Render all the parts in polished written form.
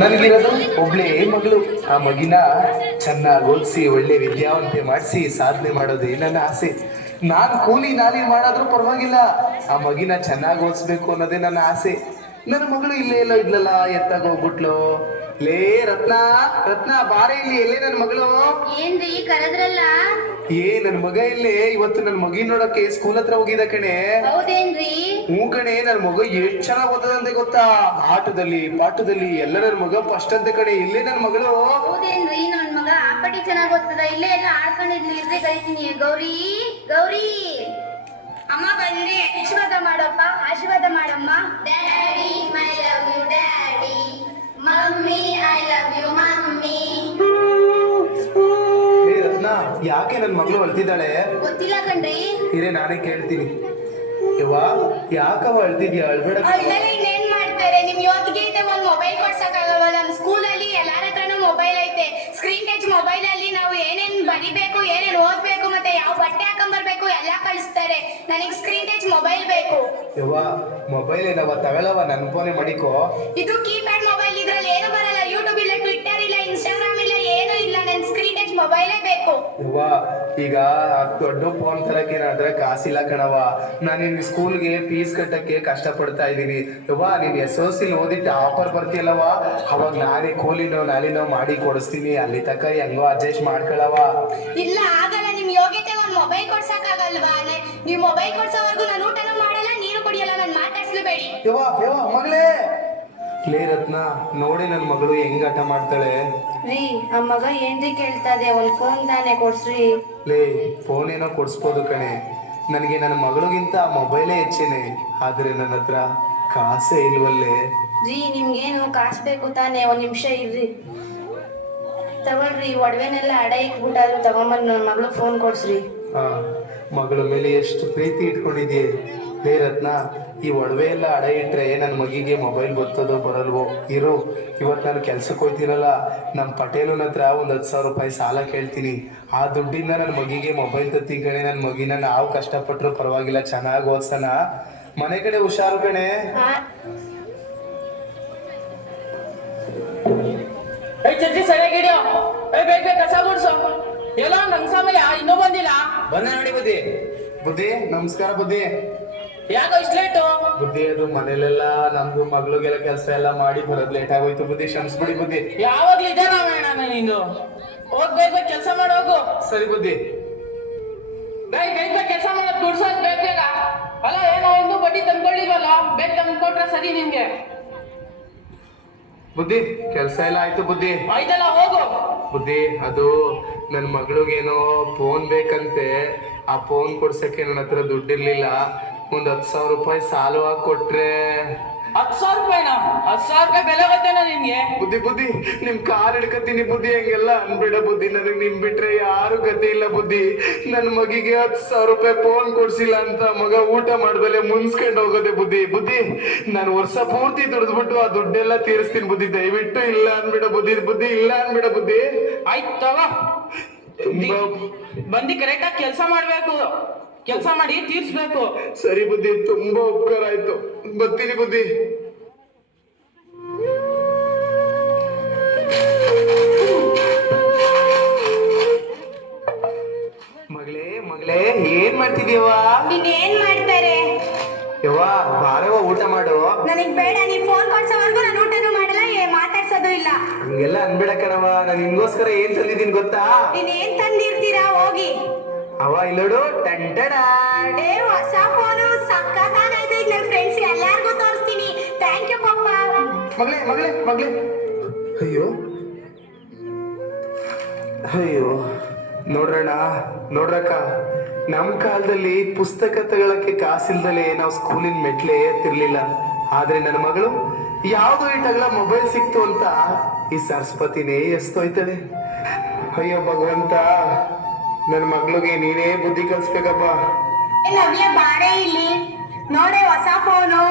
ನನಗಿರೋದು ಒಬ್ಳೇ ಮಗಳು. ಆ ಮಗಿನ ಚೆನ್ನಾಗಿ ಓದಿಸಿ ಒಳ್ಳೆ ವಿದ್ಯಾವಂತೆ ಮಾಡಿಸಿ ಸಾಧನೆ ಮಾಡೋದೇ ನನ್ನ ಆಸೆ. ನಾನ್ ಕೂಲಿ ನಾಲಿ ಮಾಡಾದ್ರೂ ಪರವಾಗಿಲ್ಲ, ಆ ಮಗಿನ ಚೆನ್ನಾಗಿ ಓದಿಸ್ಬೇಕು ಅನ್ನೋದೇ ನನ್ನ ಆಸೆ. ನನ್ನ ಮಗಳು ಇಲ್ಲೇ ಎಲ್ಲೋ ಇದ್ಲಲ್ಲ, ಎತ್ತಾಗ ಹೋಗ್ಬಿಟ್ಲು. ಲೇ ರತ್ನ, ರತ್ನ ಬಾರೆ ಇಲ್ಲಿ, ಎಲ್ಲೇ ನನ್ನ ಮಗಳು? ಏನ್ರಿ ಕರೆದ್ರಲ್ಲ? ನನ್ ಮಗ ಇಲ್ಲೇ. ಇವತ್ತು ನನ್ ಮಗಿ ನೋಡಕ್ಕೆ ಸ್ಕೂಲ್ ಹತ್ರ ಹೋಗಿದ ಕಣೆ. ಹೌದೇನ್ರಿ? ಹ್ಞೂ ಕಣೆ, ನನ್ ಮಗ ಎಷ್ಟ್ ಚೆನ್ನಾಗ್ ಓದದಂತೆ ಗೊತ್ತಾ, ಆಟದಲ್ಲಿ ಪಾಠದಲ್ಲಿ ಎಲ್ಲ ನನ್ ಮಗ ಫಸ್ಟ್ ಅಂತೆ ಕಣೆ. ಇಲ್ಲೇ ನನ್ ಮಗಳು. ಹೌದೇನ್ರಿ? ನನ್ ಮಗ ಆಪಟಿ ಚೆನ್ನಾಗ್ ಓದ್ತದ. ಇಲ್ಲೇ ಎಲ್ಲ ಆಡ್ಕೊಂಡಿರ್ಲಿ, ಇರ್ರಿ ಕರಿತೀನಿ. ಗೌರಿ, ಗೌರಿ ಅಮ್ಮ ಬಂದ್ರಿ, ಆಶೀರ್ವಾದ ಮಾಡಪ್ಪ, ಆಶೀರ್ವಾದ ಮಾಡಮ್ಮ. Daddy I love you daddy, mummy I love you mummy. Ratna, ಯಾಕೆ ನನ್ ಮಗಳು ಅಳ್ತಿದ್ದಾಳೆ? ಗೊತ್ತಿಲ್ಲ ಕಣ್ರಿ. ಇರೇ ನಾನೇ ಕೇಳ್ತೀನಿ. ಯವ್ವಾ, ಯಾಕವ ಅಳ್ತಿದ್ಯಾ? ಅಳ್ಬೇಡ. ಇನ್ನೇನ್ ಮಾಡ್ತಾರೆ, ನಿಮ್ ಯೋಗಿಗೆ ಒಂದ್ ಮೊಬೈಲ್ ಕೊಡ್ಸಕ್ಕಾಗಲ್ವ? ನಮ್ ಸ್ಕೂಲಲ್ಲಿ ಎಲ್ಲಾರ ಹತ್ರನೂ ಮೊಬೈಲ್ ಐತೆ. ಸ್ಕ್ರೀನ್ ಟಚ್ ಮೊಬೈಲ್ ಅಲ್ಲಿ ನಾವು ಏನೇನ್ ಬರಿಬೇಕು, ಏನೇನ್ ಓದ್ಬೇಕು, ಮತ್ತೆ ಯಾವ ಬಟ್ಟೆ ಹಾಕೊಂಡ್ಬರ್ಬೇಕು ಎಲ್ಲ ಕಳಿಸ್ತಾರೆ. ನನಗ್ ಸ್ಕ್ರೀನ್ ಟಚ್ ಮೊಬೈಲ್ ಬೇಕು. ಯವ್ವಾ, ಮೊಬೈಲ್ ಏನವ ತಗೊಳವ, ನನ್ ಫೋನೇ ಮಡಿಕೋ. ಇದು ಕೀಪ್ಯಾಡ್ ಮೊಬೈಲ್, ಇದ್ರಲ್ಲಿ ಏನು ಬರಲ್ಲ. ಯೂಟ್ಯೂಬ್ ಇಲ್ಲ, ಟ್ವಿಟ್ಟರ್ ಇಲ್ಲ, ಇನ್ಸ್ಟಾಗ್ರಾಮ್ ಇಲ್ಲ, ಏನು ಇಲ್ಲ. ನನ್ ಸ್ಕ್ರೀನ್ ಟಚ್ ಮೊಬೈಲೇ ಬೇಕು. ಯವ್ವಾ, ಈಗ ದೊಡ್ಡ ಫೋನ್ ತರಕ್ಕೆ ಅದ್ರ ಕಾಸಿಲ್ಲ ಕಣವ. ನಾನು ನಿನ್ ಸ್ಕೂಲ್ಗೆ ಫೀಸ್ ಕಟ್ಟಕ್ಕೆ ಕಷ್ಟ ಪಡ್ತಾ ಇದ್ದೀನಿ. ಯವ್ವಾ, ನೀನ್ SOC ಓದಿಟ್ಟು ಆಫರ್ ಬರ್ತಿಯಲ್ಲವ, ಅವಾಗ ನಾನೇ ಕೂಲಿನೋ ನಾಲಿನೋ ಮಾಡಿ ಕೊಡಿಸ್ತೀನಿ. ಅಲ್ಲಿ ತಕ ಹೆಂಗೋ ಅಡ್ಜಸ್ಟ್ ಮಾಡ್ಕೊಳವ. ಇಲ್ಲ ಆಗಲ್ಲ, ನಿಮ್ ಯೋಗ್ಯತೆ ಒಂದ್ ಮೊಬೈಲ್ ಕೊಡ್ಸಕ್ಕಾಗಲ್ವಾ? ನೀವ್ ಮೊಬೈಲ್ ಕೊಡ್ಸೋವರೆಗೂ ನಾನು ಊಟನೂ ಮಾಡಲ್ಲ, ನೀರು ಕುಡಿಯಲ್ಲ. ನನ್ ಮಾತಾಡ್ಸ್ಲೇಬೇಡಿ. ಯವ್ವಾ, ಯವ್ವಾ ಮಗಳೇ. ಲೇ ರತ್ನ, ನೋಡಿ ನನ್ ಮಗಳು ಹೆಂಗ್ ಆಟ ಮಾಡ್ತಾಳೆ. ರೀ, ಆ ಮಗ ಏನ್ರಿ ಕೇಳ್ತದೆ? ಒಂದ್ ಫೋನ್ ತಾನೇ ಕೊಡ್ಸ್ರಿ. ಲೇ, ಫೋನ್ ಏನೋ ಕೊಡ್ಸ್ಬೋದು ಕಣೆ, ನನಗೆ ನನ್ನ ಮಗಳಿಗಿಂತ ಮೊಬೈಲೇ ಹೆಚ್ಚೇನೆ. ಆದ್ರೆ ನನ್ನ ಹತ್ರ ಕಾಸೇ ಇಲ್ವಲ್ಲೇ. ರೀ, ನಿಮ್ಗೇನು ಕಾಸು ಬೇಕು ತಾನೇ? ಒಂದ್ ನಿಮಿಷ ಇರ್ರಿ, ತಗೊಳ್ರಿ. ಒಡವೆನೆಲ್ಲ ಅಡ ಇಟ್ಬಿಟ್ಟಾದ್ರು ತಗೊಂಬಂದ್ ನನ್ನ ಮಗಳು ಫೋನ್ ಕೊಡ್ಸ್ರಿ. ಹಾ, ಮಗಳ ಮೇಲೆ ಎಷ್ಟು ಪ್ರೀತಿ ಇಟ್ಕೊಂಡಿದ್ಯೆ. ಲೇ ರತ್ನ, ಈ ಒಡವೆ ಎಲ್ಲ ಅಡ ಇಟ್ರೆ ನನ್ನ ಮಗಿಗೆ ಮೊಬೈಲ್ ಬರ್ತದೋ ಬರಲ್ವೋ. ಇರು, ಇವತ್ತು ನಾನು ಕೆಲ್ಸಕ್ಕೆ ಹೋಗ್ತೀನಲ್ಲ, ನಮ್ಮ ಪಟೇಲನ ಹತ್ರ ಒಂದು 10,000 ರೂಪಾಯಿ ಸಾಲ ಕೇಳ್ತೀನಿ. ಆ ದುಡ್ಡಿಂದ ನನ್ನ ಮಗಿಗೆ ಮೊಬೈಲ್ ತತ್ತೀನಿ ಕಣೆ. ನನ್ನ ಮಗಿನ ನಾವು ಕಷ್ಟಪಟ್ಟರು ಪರವಾಗಿಲ್ಲ, ಚೆನ್ನಾಗಿ ಓದ್ಸನ. ಮನೆ ಕಡೆ ಹುಷಾರು ಕಣೆ. ಚರ್ಚಿ ಸರಿಯಾಗಿಡಿಯೋ. ಬೇಗ ಕಸ ಗುಡ್ಸು. ಎಲ್ಲ ನಂಗ್ ಸಮಯ ಇನ್ನೂ ಬಂದಿಲ್ಲ. ಬಂದ ನೋಡಿ ಬುದ್ಧಿ. ಬುದ್ಧಿ ನಮಸ್ಕಾರ. ಬುದ್ಧಿ, ಯಾಕೋ ಇಷ್ಟು ಲೇಟು? ಬುದ್ಧಿ, ಅದು ಮನೇಲೆಲ್ಲ ನಮ್ದು ಮಗಳಿಗೆಲ್ಲ ಕೆಲಸ ಎಲ್ಲ ಮಾಡಿ ಬರೋದು ಲೇಟ್ ಆಗೋಯ್ತು ಬುದ್ಧಿ, ಕ್ಷಮಿಸ್ಬಿಡಿ ಬುದ್ಧಿ. ಯಾವಾಗ್ಲೂ ಇದೆ ನಾವೇಣ ನಿಂದು. ಹೋಗ್ ಬೇಗ ಕೆಲಸ ಮಾಡೋಗು. ಸರಿ ಬುದ್ಧಿ. ಬೇಗ ಕೆಲಸ ಮಾಡೋದು ಗುಡ್ಸೋದು ಬೇಗ ಬೇಗ. ಅಲ್ಲ ಏನೋ ಇನ್ನೂ ಬಡ್ಡಿ ತಂದ್ಕೊಳ್ಳಿವಲ್ಲ, ಬೇಗ ತಂದ್ಕೊಟ್ರೆ ಸರಿ ನಿಮ್ಗೆ. ಬುದ್ಧಿ, ಕೆಲಸ ಎಲ್ಲ ಆಯ್ತು ಬುದ್ಧಿ. ಆಯ್ತಲ್ಲ, ಹೋಗು. ಬುದ್ಧಿ, ಅದು ನನ್ನ ಮಗಳಿಗೇನೋ ಫೋನ್ ಬೇಕಂತೆ. ಆ ಫೋನ್ ಕೊಡ್ಸಕ್ಕೆ ನನ್ನ ಹತ್ರ ದುಡ್ಡಿರ್ಲಿಲ್ಲ. ಒಂದು 10,000 ರೂಪಾಯಿ ಸಾಲವಾಗಿ ಕೊಟ್ರೆ. 10,000 ರೂಪಾಯಿನ? 10,000 ರೂಪಾಯಿ ಬೆಲೆ ಗೊತ್ತೇನೋ ನಿನ್ಗೆ? ಬುದ್ಧಿ ಬುದ್ಧಿ, ನಿಮ್ ಕಾಲ್ ಹಿಡ್ಕತೀನಿ ಬುದ್ಧಿ, ಹಂಗೆಲ್ಲ ಅನ್ಬೇಡ ಬುದ್ಧಿ. ನನಗೆ ನಿಮ್ ಬಿಟ್ರೆ ಯಾರು ಗತಿ ಇಲ್ಲ ಬುದ್ಧಿ. ನನ್ನ ಮಗಿಗೆ 10,000 ರೂಪಾಯಿ ಫೋನ್ ಕೊಡ್ಸಿಲ್ಲ ಅಂತ ಮಗ ಊಟ ಮಾಡ್ದಲೆ ಮುನ್ಸ್ಕೊಂಡು ಹೋಗೋದೆ ಬುದ್ಧಿ. ಬುದ್ಧಿ, ನಾನು ವರ್ಷ ಪೂರ್ತಿ ದುಡ್ದ್ಬಿಟ್ಟು ಆ ದುಡ್ಡೆಲ್ಲ ತೀರಿಸ್ತೀನಿ ಬುದ್ಧಿ. ದಯವಿಟ್ಟು ಇಲ್ಲ ಅನ್ಬೇಡ ಬುದ್ಧಿ. ಬುದ್ಧಿ, ಇಲ್ಲ ಅನ್ಬೇಡ ಬುದ್ಧಿ. ಆಯ್ತು ತಗೋ. ಬಂದು ಕರೆಕ್ಟಾಗಿ ಕೆಲಸ ಮಾಡ್ಬೇಕು, ಕೆಲಸ ಮಾಡಿ ತೀರ್ಸ್ಬೇಕು. ಸರಿ ಬುದ್ಧಿ, ತುಂಬಾ ಉಪಕಾರ ಆಯ್ತು. ಬರ್ತೀನಿ ಬುದ್ಧಿ. ಮಗಳೇ, ಮಗಳೇ, ಏನ್ ಮಾಡ್ತಿದೀವ? ಇನ್ನೇನ್ ಮಾಡ್ತಾರೆ? ಯವ್ವ, ಬಾರವ ಊಟ ಮಾಡು. ನನಗ್ ಬೇಡ, ನೀವ್ ಫೋನ್ ಕೊಡ್ಸೋವರೆಗೂ ನಾನು ಊಟನೂ ಮಾಡಲ್ಲ, ಮಾತಾಡ್ಸೋದು ಇಲ್ಲ. ಹಂಗೆಲ್ಲ ಅನ್ಬೇಡ ಕಣವ, ನಾನು ನಿನ್ಗೋಸ್ಕರ ಏನ್ ತಂದಿದ್ದೀನಿ ಗೊತ್ತಾ? ಇನ್ನೇನ್ ತಂದಿರ್ತೀರಾ? ಹೋಗಿ. ಅವ ಇಲ್ಲೋಡು, ಟಂಟಡ. ಹೊಸ ಫೋನು ಸಕ್ಕತ್ತಾಗೈತೆ. ನನ್ನ ಫ್ರೆಂಡ್ಸ್ ಎಲ್ಲಾರ್ಗೂ ತೋರಿಸ್ತೀನಿ. ಥ್ಯಾಂಕ್ ಯು ಪಪ್ಪ. ಮಗಳೇ, ಮಗಳೇ, ಮಗಳೇ. ಅಯ್ಯೋ ಅಯ್ಯೋ, ನೋಡ್ರಣ್ಣ, ನೋಡ್ರಕ್ಕ, ನಮ್ಮ ಕಾಲದಲ್ಲಿ ಪುಸ್ತಕ ತಗೊಳಕ್ಕೆ ಕಾಸಿಲ್ದಲೆ ನಾವು ಸ್ಕೂಲಿನ ಮೆಟ್ಲೆ ಏರ್ತಿರ್ಲಿಲ್ಲ. ಆದ್ರೆ ನನ್ನ ಮಗಳು ಯಾವ್ದು ಇಟ್ಟಾಗಲ ಮೊಬೈಲ್ ಸಿಕ್ತು ಅಂತ ಈ ಸರಸ್ವತಿನೇ ಎಸ್ತೋಯ್ತದೆ. ಅಯ್ಯೋ ಭಗವಂತ, ನನ್ನ ಮಗಳಿಗೆ ನೀನೇ ಬುದ್ಧಿ ಕಲಿಸ್ಬೇಕಪ್ಪ. ನವ್ಯ, ಬಾರೆ ಇಲ್ಲಿ ನೋಡೆ ಹೊಸ ಫೋನು.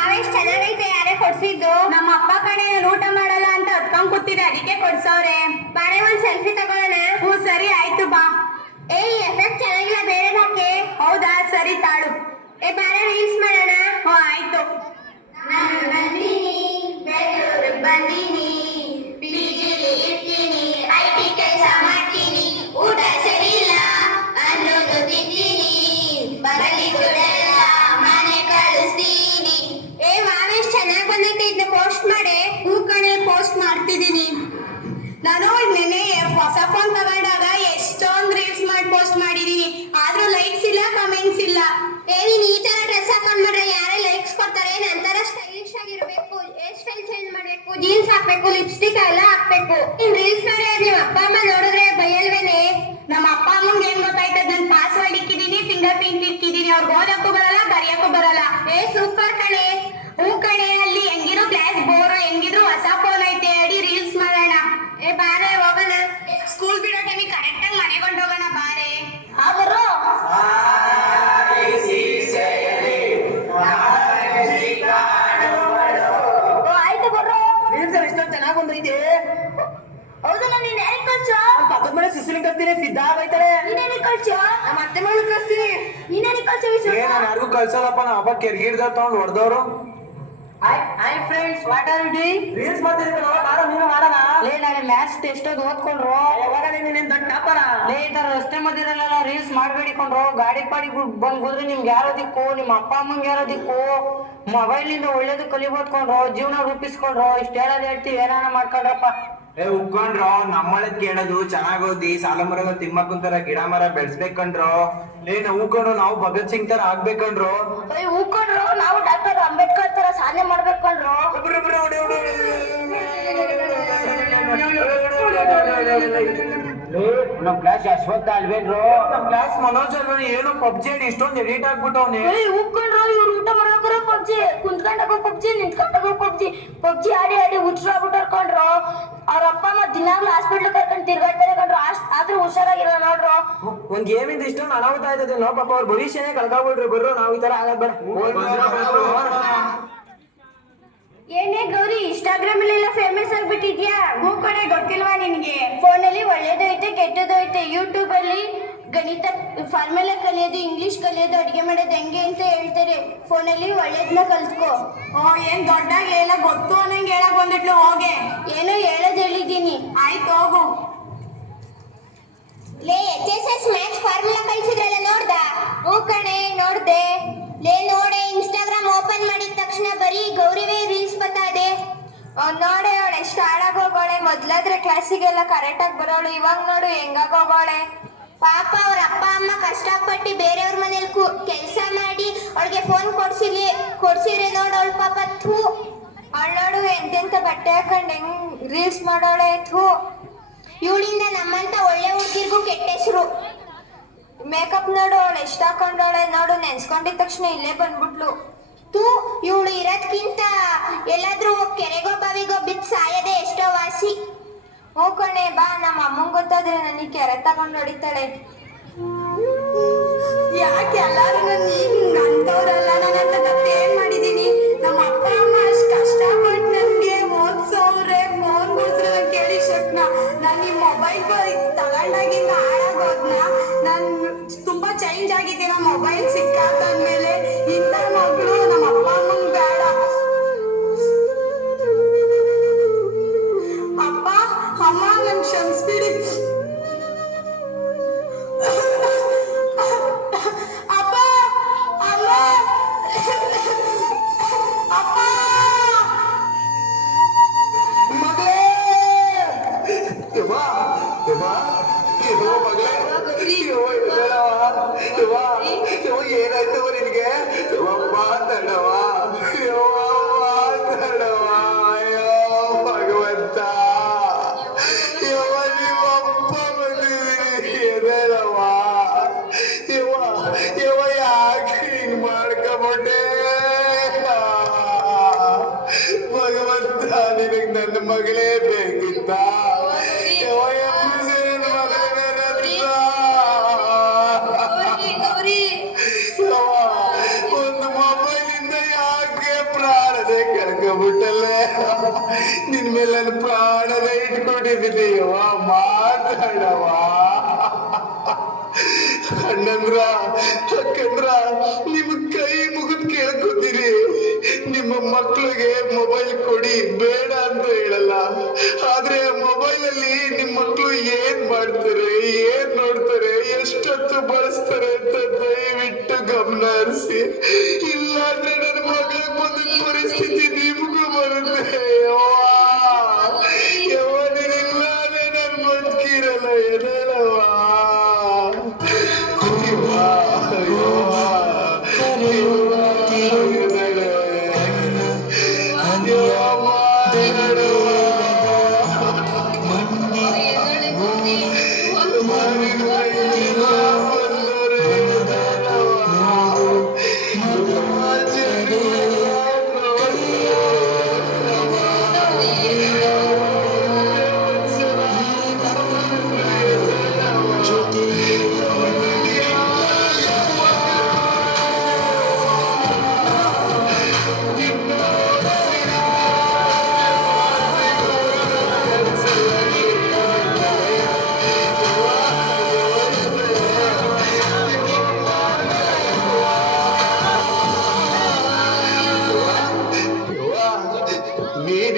ಆವೇಶ್ ಚೆನ್ನಾಗೈತೆ. ಯಾರೇ ಕೊಡ್ಸಿದ್ದು? ನಮ್ಮ ಅಪ್ಪ ಕಡೆ. ಊಟ ಮಾಡಲ್ಲ ಅಂತ ಹತ್ಕೊಂಡ್ ಕೂತಿದೆ, ಅದಕ್ಕೆ ಕೊಡ್ಸವ್ರೆ. ಬಾರೆ ಒಂದ್ ಸೆಲ್ಫಿ ತಗೊಳ್ಳೋಣ. ಹ್ಞೂ ಸರಿ ಆಯ್ತು ಬಾ. ಎಫೆಕ್ಟ್ ಚೆನ್ನಾಗಿಲ್ಲ, ಬೇರೆ ಹಾಕೆ. ಹೌದಾ, ಸರಿ ತಾಳು. ಬಾರೆ ರೀಲ್ಸ್ ಮಾಡೋಣ. ಹ್ಞೂ ಆಯ್ತು. ನಾನು ಬಂದೀನಿ, ಬೆಂಗಳೂರಿಗೆ ಬಂದೀನಿ. ಹಾಕ್ಬೇಕು, ಲಿಪ್ಸ್ಟಿಕ್ ಎಲ್ಲ ಹಾಕ್ಬೇಕು. ರೀಲ್ಸ್ ಮಾಡಿ ನಿಮ್ಮ ಅಪ್ಪ ಅಮ್ಮ ನೋಡಿದ್ರೆ ಬೈಯಲ್ವೇನೆ? ನಮ್ಮ ಅಪ್ಪ ಅಮ್ಮಂಗೆ ಏನ್ ಗೊತ್ತಾಯ್ತದ? ನನ್ ಪಾಸ್ವರ್ಡ್ ಇಕ್ಕಿದೀನಿ, ಫಿಂಗರ್ ಪ್ರಿಂಟ್ ಇಕ್ಕಿದೀನಿ, ಅವ್ರಿಗೆ ಓದಕ್ಕೂ ಬರಲ್ಲ ಬರೆಯಕ್ಕೂ ಬರಲ್ಲ. ಸೂಪರ್ ಕಣೆ. ಹೂ ಕಣೆ, ಅಲ್ಲಿ ಹೆಂಗಿದ್ರು ಕ್ಲಾಸ್ ಬೋರ್, ಹೆಂಗಿದ್ರು ಹೊಸ ಫೋನ್ ಐತೆ, ಅಡಿ ರೀಲ್ಸ್ ಮಾಡೋಣ. ಬಾರೆ ಹೋಗೋಣ. ಸ್ಕೂಲ್ ಬಿಡೋ ಟೈಮಿಗೆ ಕರೆಕ್ಟ್ ಆಗಿ ಮನೆಗೆ ಹೊಂಟೋಗೋಣ ಬಾರೆ. ಅವರು ಆಯ್ತು ಬರ್ರೋ. ರೀಲ್ಸ್ ಎಷ್ಟೊಂದು ಚೆನ್ನಾಗಿ ಬಂದೈತೆ. ಹೌದು, ನಾನು ನೀನ್ ಯಾರಿಗೆ ಕಳ್ಸೋ? ಪಕ್ಕದ ಮನೆ ಸುಸಿಲಿಂಗ್ ಕಳ್ತೀನಿ, ಸಿದ್ಧ ಆಗೈತಾರೆ. ನೀನೇನಿಗೆ ಕಳ್ಸೋ? ನಮ್ಮ ಅತ್ತೆ ಮನೆ ಕಳ್ಸ್ತೀನಿ. ನೀನೇನಿಗೆ ಕಳ್ಸೋ ವಿಶ್ವ? ನಾನು ಯಾರಿಗೂ ಕಳ್ಸಲ್ಲಪ್ಪ, ನಮ್ಮ ಅಪ್ಪ ಕೆರ್ಗಿರ್ದ ತಗೊಂಡು ಹೊಡೆದವ್ರು. Hi friends, what are you doing? Reels ಮಾಡ್ತಿದ್ದೀವಿ ಕಣೋ, ಬಾರೋ ನೀನು ಮಾಡೋಣ. ಲೇ, ನಾಳೆ ಮ್ಯಾಥ್ಸ್ ಟೆಸ್ಟ್ ಅದು ಓದ್ಕೊಂಡ್ರು. ಯಾವಾಗ ನೀನೇನು ದೊಡ್ಡ ಟಾಪರ? ಲೇ, ಈ ತರ ರಸ್ತೆ ಮಧ್ಯದಲ್ಲೆಲ್ಲ ರೀಲ್ಸ್ ಮಾಡಬೇಡಿ ಕೊಂಡ್ರು. ಗಾಡಿ ಪಾಡಿ ಬಂದ್ ಹೋದ್ರೆ ನಿಮ್ಗೆ ಯಾರೋ ದಿಕ್ಕು, ನಿಮ್ಮ ಅಪ್ಪ ಅಮ್ಮಂಗೆ ಯಾರೋ ದಿಕ್ಕು. ಮೊಬೈಲ್ ನಿಂದ ಒಳ್ಳೇದು ಕಲಿಬೋದ್ಕೊಂಡ್ರು, ಜೀವನ ರೂಪಿಸ್ಕೊಂಡ್ರು. ಇಷ್ಟ ಹೇಳೋದು ಹೇಳ್ತೀವಿ, ಏನಾನ ಮಾಡ್ಕೊಂಡ್ರಪ್ಪ. ಉಕ್ಕೊಂಡ್ರು ನಮ್ಮಳದ್ ಕೇಳೋದು ಚೆನ್ನಾಗ್ ಓದಿ ಸಾಲ ಮರದ ತಿಮ್ಮಕ್ಕಂತರ ಗಿಡ ಮರ ಬೆಳೆಸ್ಬೇಕಂಡ್ರು. ನಾವು ಹೂಕೊಂಡ್ರು ನಾವು ಭಗತ್ ಸಿಂಗ್ ತರ ಆಗ್ಬೇಕಂಡ್ರು. ಹೂಕೊಂಡ್ರು ನಾವು ಡಾಕ್ಟರ್ ಅಂಬೇಡ್ಕರ್ ತರ ಸಾಧನೆ ಮಾಡ್ಬೇಕಂಡ್ರು. ನಮ್ ಕ್ಲಾಸ್ ಅಶ್ವತ್ಥ ಅಲ್ವೇನ್ರು? ನಮ್ ಕ್ಲಾಸ್ ಮನೋಜ್ ಅಲ್ವೇನು? ಏನು ಪಬ್ಜಿ ಆಡಿ ಇಷ್ಟೊಂದು ಎಡಿಟ್ ಆಗ್ಬಿಟ್ಟವ್ನೆ. ಹೂಕೊಂಡ್ರು ಇವ್ರು ಊಟ ಮಾಡೋಕ್ರ ಪಬ್ಜಿ, ಕುಂತ್ಕೊಂಡಾಗ ಪಬ್ಜಿ, ನಿಂತ್ಕೊಂಡಾಗ ಪಬ್ಜಿ, ಪಬ್ಜಿ ಆಡಿ ಆಡಿ ಹುಚ್ಚಾಗ್ಬಿಟ್ಟಾರ್ಕೊಂಡ್ರು. ಅವ್ರ ಅಪ್ಪ ಅಮ್ಮ ದಿನಾಗ್ಲೂ ಹಾಸ್ಪಿಟ್ಲ್ ಕರ್ಕೊಂಡು ತಿರ್ಗಾಡ್ತಾರೆ ಕಂಡ್ರು. ಆದ್ರೂ ಹುಷಾರಾಗಿರೋ ನೋಡ್ರು. ಒಂದ್ ಗೇಮಿಂದ ಇಷ್ಟೊಂದು ಅನಾಹುತ ಆಯ್ತದೆ ನೋ ಪಾಪ. ಅವ್ರ ಭವಿಷ್ಯನೇ ಕಳ್ಕೊಬಿಡ್ರಿ. ಬರ್ರು, ನಾವು ಈ ತರ ಆಗದ್ ಬೇಡ. ಏನೇ ಗೌರಿ, ಇನ್ಸ್ಟಾಗ್ರಾಮ್ ಅಲ್ಲೆಲ್ಲ ಫೇಮಸ್ ಆಗ್ಬಿಟ್ಟಿದ್ಯಾ? ಹೂ ಕಡೆ ಗೊತ್ತಿಲ್ವಾ ನಿನ್ಗೆ? ಫೋನಲ್ಲಿ ಒಳ್ಳೇದು ಐತೆ ಕೆಟ್ಟದ್ದು ಐತೆ. ಯೂಟ್ಯೂಬ್ ಅಲ್ಲಿ ಗಣಿತ ಫಾರ್ಮುಲಾ ಕಲಿಯೋದು, ಇಂಗ್ಲಿಷ್ ಕಲಿಯೋದು, ಅಡಿಗೆ ಮಾಡೋದು ಹೆಂಗೆ ಅಂತ ಹೇಳ್ತಾರೆ. ಫೋನಲ್ಲಿ ಒಳ್ಳೇದನ್ನ ಕಲ್ತ್ಕೋ. ಏನ್ ದೊಡ್ಡಾಗಿ ಹೇಳ ಗೊತ್ತು ಅನ್ನಂಗೆ ಹೇಳಕ್ ಬಂದಿಟ್ಲು. ಹೋಗೆ ಏನೋ ಹೇಳೋದು ಹೇಳಿದ್ದೀನಿ. ಆಯ್ತು ಹೋಗು. ಲೇ, HSS ಮ್ಯಾಥ್ಸ್ ಫಾರ್ಮುಲಾ ಕಲಿಸಿದ್ರಲ್ಲ, ನೋಡ್ದ? ಹೂ ಕಣೆ, ನೋಡ್ದೆ. ಲೇ ನೋಡೆ, ಇನ್ಸ್ಟಾಗ್ರಾಮ್ ಓಪನ್ ಮಾಡಿದ ತಕ್ಷಣ ಬರೀ ಗೌರಿವೇ ರೀಲ್ಸ್ ಬತ್ತಾದೆ. ನೋಡೆ, ಅವಳು ಎಷ್ಟು ಹಾಳಾಗೋಗೋಳೆ. ಮೊದ್ಲಾದ್ರೆ ಕ್ಲಾಸಿಗೆಲ್ಲ ಕರೆಕ್ಟ್ ಆಗಿ ಬರೋಳು, ಇವಾಗ ನೋಡು ಹೆಂಗಾಗೋಗೋಳೆ. ಪಾಪ ಅವ್ರ ಅಪ್ಪ ಅಮ್ಮ ಕಷ್ಟಪಟ್ಟು ಬೇರೆಯವ್ರ ಮನೇಲಿ ಕೆಲಸ ಮಾಡಿ ಅವಳಿಗೆ ಫೋನ್ ಕೊಡ್ಸಿದ್ರೆ ನೋಡು ಅವಳು ಪಾಪ. ಥೂ, ಅವಳು ನೋಡು ಎಂತೆಂತ ಬಟ್ಟೆ ಹಾಕೊಂಡು ಹೆಂಗ್ ರೀಲ್ಸ್ ಮಾಡೋಳೆ. ಥೂ, ಇವಳಿಂದ ನಮ್ಮಂತ ಒಳ್ಳೆ ಹುಡುಗಿರ್ಗೂ ಕೆಟ್ಟ ಹೆಸರು. ಮೇಕಪ್ ನೋಡು ಅವಳು ಎಷ್ಟು ಹಾಕೊಂಡವಳೆ ನೋಡು. ನೆನ್ಸ್ಕೊಂಡಿದ ತಕ್ಷಣ ಇಲ್ಲೇ ಬಂದ್ಬಿಟ್ಲು. ತೂ, ಇವಳು ಇರೋದ್ಕಿಂತ ಎಲ್ಲಾದ್ರೂ ಕೆರೆಗೋ ಬಾವಿಗೋ ಬಿದ್ದು ಸಾಯದೆ ಎಷ್ಟೋ ವಾಸಿ. ಹ್ಞೂ ಕಣೆ, ಬಾ, ನಮ್ಮ ಅಮ್ಮಂಗೆ ಗೊತ್ತಾದ್ರೆ ನನಗೆ ಕೆರೆ ತಗೊಂಡು ಹೊಡಿತಾಳೆ. ಯಾಕೆ ಎಲ್ಲಾರು ಅಂತವ್ರಲ್ಲ? ನನ್ನ ತಪ್ಪು ಏನ್ ಮಾಡಿದೀನಿ? ನಮ್ಮ ಅಪ್ಪ ಅಮ್ಮ ಅಷ್ಟು ಕಷ್ಟಪಟ್ಟು ನನ್ಗೆ ಓದ್ಸವ್ರೆ, ಫೋನ್ ಕೊಡ್ಸ್ರೆ ನಾನು ಕೇಳಿ ಶಕ್ನ. ನಾನು ಈ ಮೊಬೈಲ್ ತಗೊಂಡಾಗಿಂದ ಹಾಳಾಗೋದ್ನ. ನಾನು ತುಂಬಾ ಚೇಂಜ್ ಆಗಿದ್ದೀನ ಮೊಬೈಲ್ ಸಿಕ್ಕಾದ್ಮೇಲೆ. ಇಂಥ ಮಗಳು ನಮ್ಮ ಅಪ್ಪ ಅಮ್ಮಂಗೆ ಬೇಡ. ಅಪ್ಪ ಅಮ್ಮ ನನ್ ಕ್ಷಮಿಸ್ಬಿಡಿ. ಅಪ್ಪ ಅಮ್ಮ ಅಪ್ಪ ಮಗಳೇ, ಯವ್ವ, ಯವ್ವ, ಯವ್ವ ಮಗಳೇ, ಯವ್ವ ಎದ್ದೇಳವ್ವ. ಯವ್ವ, ಯವ್ವ ಏನಾಯ್ತು ನಿನ್ಗೆ? ಯವ್ವ ಮಾತಾಡವ್ವ, ಯವ್ವ ಮಾತಾಡವ್ವ. ಅಯ್ಯೋ ಭಗವಂತ, ಯವ್ವ ನಿಮ್ಮಪ್ಪ ಬಂದಿದ್ದೀನಿ, ಎದ್ದೇಳವ್ವ. ಯವ್ವ, ಯವ್ವ ಯಾಕೆ ಹಿಂಗ್ ಮಾಡ್ಕೊಂಬಿಟ್ಟೆ? ಭಗವಂತ, ನಿನಗೆ ನನ್ನ ಮಗಳೇ ಬೇಕಿತ್ತ? ಯವ್ವ ಎಬ್ಬಿಸಿ ನನ್ನ ಮಗಳನ್ನ ಒಂದು ಮೊಬೈಲಿಂದ ಯಾಕೆ ಪ್ರಾಣದೇ ಕಳ್ಕೊಂಡ್ಬಿಟ್ಟಲ್ಲೇ? ನಿನ್ ಮೇಲೆ ನನ್ನ ಪ್ರಾಣನೇ ಇಟ್ಕೊಂಡಿದ್ದೀನಿ. ಯವ್ವ ಮಾತಾಡವ. ಅಣ್ಣಂದ್ರ ಅಕ್ಕಂದ್ರ, ನಿಮ್ ಕೈ ಮುಗಿದ್ ಕೇಳ್ಕೊತೀನಿ. ನಿಮ್ಮ ಮಕ್ಳಿಗೆ ಮೊಬೈಲ್ ಕೊಡಿ ಬೇಡ ಅಂತ ಹೇಳಲ್ಲ, ಆದ್ರೆ ಮೊಬೈಲ್ ಅಲ್ಲಿ ನಿಮ್ ಮಕ್ಳು ಏನ್ ಮಾಡ್ತಾರೆ, ಏನ್ ನೋಡ್ತಾರೆ, ಎಷ್ಟೊತ್ತು ಬಳಸ್ತಾರೆ ಅಂತ ದಯವಿಟ್ಟು ಗಮನ ಹರಿಸಿ. ಇಲ್ಲಾಂದ್ರೆ ನನ್ನ ಮಗಳಿಗೆ ಬಂದ ಪರಿಸ್ಥಿತಿ ನಿಮಗೂ ಬರುತ್ತೆ. ಯವ್ವ ನೀನಿಲ್ಲಾದ್ರೆ ನನ್ ಬದುಕಿರಲ್ಲ. ಎದಳವ್ವ, ಯವ್ವ, ಯವ್ವ,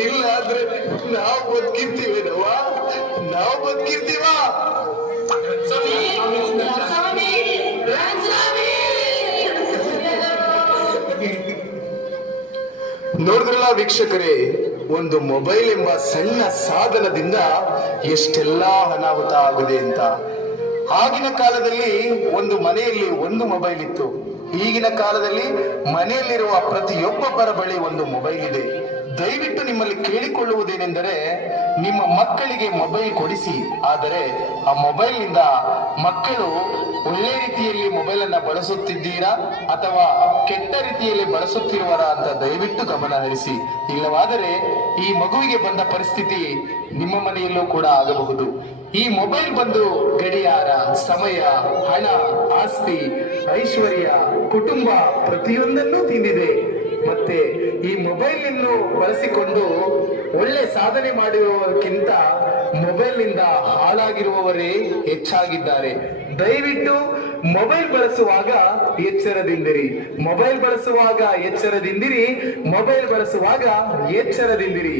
ಇಲ್ಲ ಅಂದ್ರೆ ನಾವು ಬದುಕಿರ್ತೀವೇನವ್ವ, ನಾವು ಬದುಕಿರ್ತೀವ. ನೋಡಿದ್ರಲ್ಲ ವೀಕ್ಷಕರೇ, ಒಂದು ಮೊಬೈಲ್ ಎಂಬ ಸಣ್ಣ ಸಾಧನದಿಂದ ಎಷ್ಟೆಲ್ಲಾ ಅನಾಹುತ ಆಗಿದೆ ಅಂತ. ಆಗಿನ ಕಾಲದಲ್ಲಿ ಒಂದು ಮನೆಯಲ್ಲಿ ಒಂದು ಮೊಬೈಲ್ ಇತ್ತು. ಈಗಿನ ಕಾಲದಲ್ಲಿ ಮನೆಯಲ್ಲಿರುವ ಪ್ರತಿಯೊಬ್ಬೊಬ್ಬರ ಬಳಿ ಒಂದು ಮೊಬೈಲ್ ಇದೆ. ದಯವಿಟ್ಟು ನಿಮ್ಮಲ್ಲಿ ಕೇಳಿಕೊಳ್ಳುವುದೇನೆಂದರೆ, ನಿಮ್ಮ ಮಕ್ಕಳಿಗೆ ಮೊಬೈಲ್ ಕೊಡಿಸಿ. ಆದರೆ ಆ ಮೊಬೈಲ್ನಿಂದ ಮಕ್ಕಳು ಒಳ್ಳೆ ರೀತಿಯಲ್ಲಿ ಮೊಬೈಲ್ ಅನ್ನ ಬಳಸುತ್ತಿದ್ದೀರಾ ಅಥವಾ ಕೆಟ್ಟ ರೀತಿಯಲ್ಲಿ ಬಳಸುತ್ತಿರುವರಾ ಅಂತ ದಯವಿಟ್ಟು ಗಮನ ಹರಿಸಿ. ಇಲ್ಲವಾದರೆ ಈ ಮಗುವಿಗೆ ಬಂದ ಪರಿಸ್ಥಿತಿ ನಿಮ್ಮ ಮನೆಯಲ್ಲೂ ಕೂಡ ಆಗಬಹುದು. ಈ ಮೊಬೈಲ್ ಬಂದು ಗಡಿಯಾರ, ಸಮಯ, ಹಣ, ಆಸ್ತಿ, ಐಶ್ವರ್ಯ, ಕುಟುಂಬ ಪ್ರತಿಯೊಂದನ್ನೂ ತಿಂದಿದೆ. ಮತ್ತೆ ಈ ಮೊಬೈಲ್ ಅನ್ನು ಬಳಸಿಕೊಂಡು ಒಳ್ಳೆ ಸಾಧನೆ ಮಾಡಿರುವವರಿಗಿಂತ ಮೊಬೈಲ್ ನಿಂದ ಹಾಳಾಗಿರುವವರೇ ಹೆಚ್ಚಾಗಿದ್ದಾರೆ. ದಯವಿಟ್ಟು ಮೊಬೈಲ್ ಬಳಸುವಾಗ ಎಚ್ಚರದಿಂದಿರಿ. ಮೊಬೈಲ್ ಬಳಸುವಾಗ ಎಚ್ಚರದಿಂದಿರಿ. ಮೊಬೈಲ್ ಬಳಸುವಾಗ ಎಚ್ಚರದಿಂದಿರಿ.